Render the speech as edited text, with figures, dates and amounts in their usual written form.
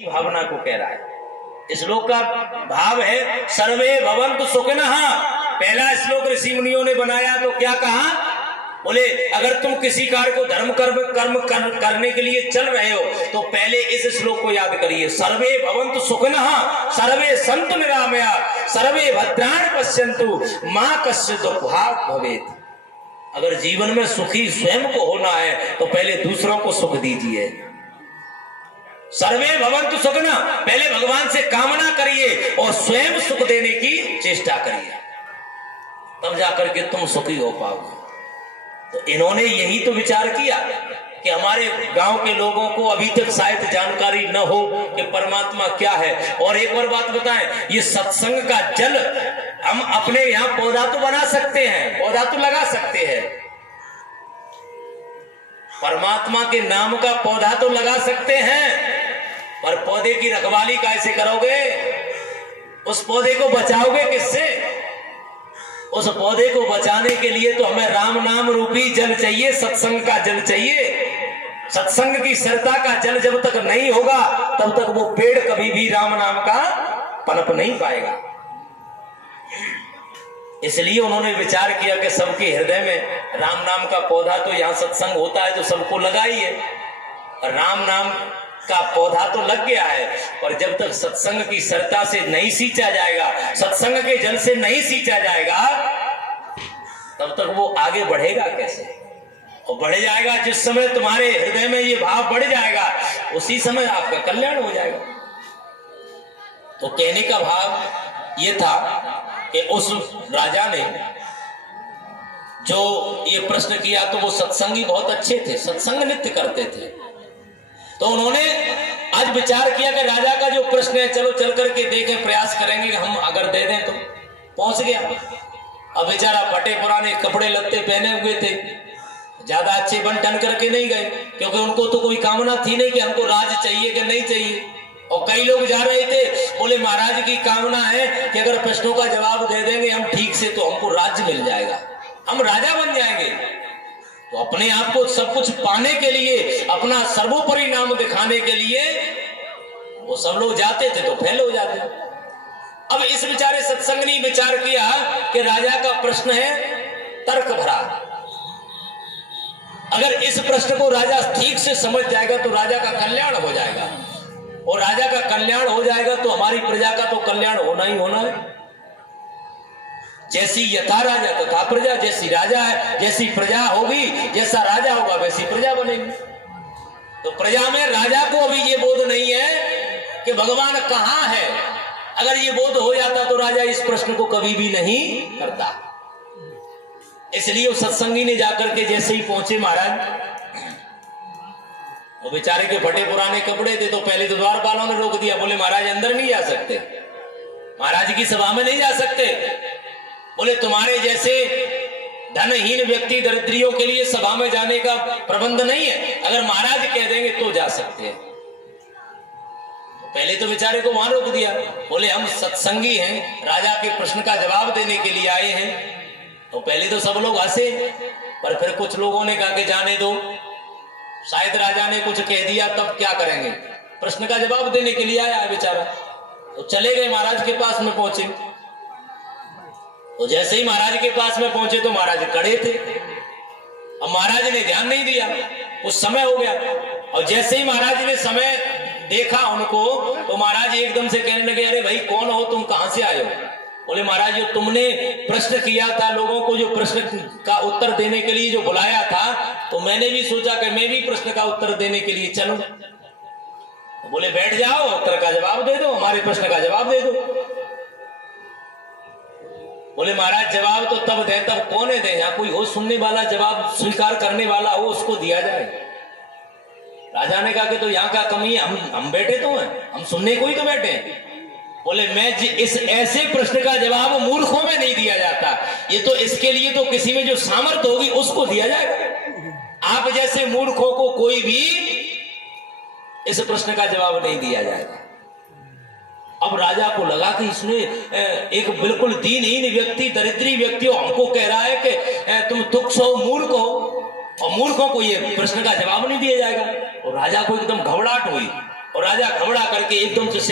भावना को कह रहा है। इस श्लोक का भाव है सर्वे भवन्तु सुखिनः। पहला श्लोक ऋषि मुनियों ने बनाया तो क्या कहा? बोले अगर तुम किसी कार्य को धर्म कर्म करने के लिए चल रहे हो तो पहले इस श्लोक को याद करिए। सर्वे भवन्तु सुखिनः सर्वे सन्तु निरामयाः सर्वे भद्राणि पश्यन्तु मा कश्चित् दुःखभाग् भवेत्। अगर जीवन में सुखी स्वयं को होना है तो पहले दूसरों को सुख दीजिए। सर्वे भवन्तु सुखिनः, पहले भगवान से कामना करिए और स्वयं सुख देने की चेष्टा करिए, तब जाकर के तुम सुखी हो पाओगे। तो इन्होंने यही तो विचार किया कि हमारे गांव के लोगों को अभी तक शायद जानकारी न हो कि परमात्मा क्या है। और एक और बात बताएं, ये सत्संग का जल हम अपने यहाँ पौधा तो बना सकते हैं, पौधा तो लगा सकते हैं, परमात्मा के नाम का पौधा तो लगा सकते हैं, पर पौधे की रखवाली कैसे करोगे? उस पौधे को बचाओगे किससे? उस पौधे को बचाने के लिए तो हमें राम नाम रूपी जल चाहिए, सत्संग का जल चाहिए। सत्संग की सरता का जल जब तक नहीं होगा तब तक वो पेड़ कभी भी राम नाम का पनप नहीं पाएगा। इसलिए उन्होंने विचार किया कि सबके हृदय में राम नाम का पौधा तो यहाँ सत्संग होता है तो सबको लगाइए। राम नाम का पौधा तो लग गया है, पर जब तक सत्संग की सरता से नहीं सींचा जाएगा, सत्संग के जल से नहीं सींचा जाएगा, तब तक वो आगे बढ़ेगा कैसे? और बढ़ जाएगा जिस समय तुम्हारे हृदय में ये भाव बढ़ जाएगा, उसी समय आपका कल्याण हो जाएगा। तो कहने का भाव ये था कि उस राजा ने जो ये प्रश्न किया तो वो सत्संगी बहुत अच्छे थे, सत्संग नित्य करते थे। तो उन्होंने आज विचार किया कि राजा का जो प्रश्न है चलो चल करके देखें, प्रयास करेंगे कि हम अगर दे दें तो। पहुंच गया। अब बेचारा फटे पुराने कपड़े लत्ते पहने हुए थे, ज्यादा अच्छे बन टन करके नहीं गए, क्योंकि उनको तो कोई कामना थी नहीं कि हमको राज चाहिए कि नहीं चाहिए। और कई लोग जा रहे थे, बोले महाराज की कामना है कि अगर प्रश्नों का जवाब दे देंगे हम ठीक से तो हमको राज्य मिल जाएगा, हम राजा बन जाएंगे। तो अपने आप को सब कुछ पाने के लिए, अपना सर्वोपरि नाम दिखाने के लिए वो सब लोग जाते थे तो फेल हो जाते। अब इस बेचारे सत्संग ने विचार किया कि राजा का प्रश्न है तर्क भरा, अगर इस प्रश्न को राजा ठीक से समझ जाएगा तो राजा का कल्याण हो जाएगा, और राजा का कल्याण हो जाएगा तो हमारी प्रजा का तो कल्याण होना ही होना है। जैसी यथा राजा तथा प्रजा, जैसी राजा है जैसी प्रजा होगी, जैसा राजा होगा वैसी प्रजा बनेगी। तो प्रजा में राजा को अभी ये बोध नहीं है कि भगवान कहाँ है। अगर ये बोध हो जाता तो राजा इस प्रश्न को कभी भी नहीं करता। इसलिए उस सत्संगी ने जाकर के जैसे ही पहुंचे महाराज, वो बेचारे के फटे पुराने कपड़े थे, तो पहले तो द्वारपालों ने रोक दिया, बोले महाराज अंदर नहीं जा सकते, महाराज की सभा में नहीं जा सकते। बोले तुम्हारे जैसे धनहीन व्यक्ति दरिद्रियों के लिए सभा में जाने का प्रबंध नहीं है, अगर महाराज कह देंगे तो जा सकते हैं। तो पहले तो बेचारे को वहां रोक दिया, बोले हम सत्संगी हैं, राजा के प्रश्न का जवाब देने के लिए आए हैं। तो पहले तो सब लोग हंसे, पर फिर कुछ लोगों ने कहा कि जाने दो, शायद राजा ने कुछ कह दिया तब क्या करेंगे, प्रश्न का जवाब देने के लिए आया है बेचारा। तो चले गए, महाराज के पास में पहुंचे। तो जैसे ही महाराज के पास में पहुंचे तो महाराज खड़े थे। अब महाराज ने ध्यान नहीं दिया, कुछ समय हो गया, और जैसे ही महाराज ने समय देखा उनको तो महाराज एकदम से कहने लगे, अरे भाई कौन हो तुम, कहां से आए हो? बोले महाराज जो तुमने प्रश्न किया था, लोगों को जो प्रश्न का उत्तर देने के लिए जो बुलाया था, तो मैंने भी सोचा कि मैं भी प्रश्न का उत्तर देने के लिए चलूं। तो बोले बैठ जाओ, उत्तर का जवाब दे दो, हमारे प्रश्न का जवाब दे दो। बोले महाराज जवाब तो तब दे तब कौन दे, यहाँ कोई हो सुनने वाला, जवाब स्वीकार करने वाला हो उसको दिया जाए। राजा ने कहा कि तो यहाँ का कमी है, हम बैठे तो हैं, हम सुनने को ही तो बैठे हैं। बोले मैं इस ऐसे प्रश्न का जवाब मूर्खों में नहीं दिया जाता, ये तो इसके लिए तो किसी में जो सामर्थ्य होगी उसको दिया जाएगा। आप जैसे मूर्खों को कोई भी इस प्रश्न का जवाब नहीं दिया जाएगा। अब राजा को लगा कि इसने एक बिल्कुल दीनहीन व्यक्ति, दरिद्री व्यक्ति हमको कह रहा है कि तुम तुच्छ हो, मूर्ख हो, और मूर्खों को ये प्रश्न का जवाब नहीं दिया जाएगा। और राजा को एकदम घबराहट हुई, और राजा घबरा करके एकदम से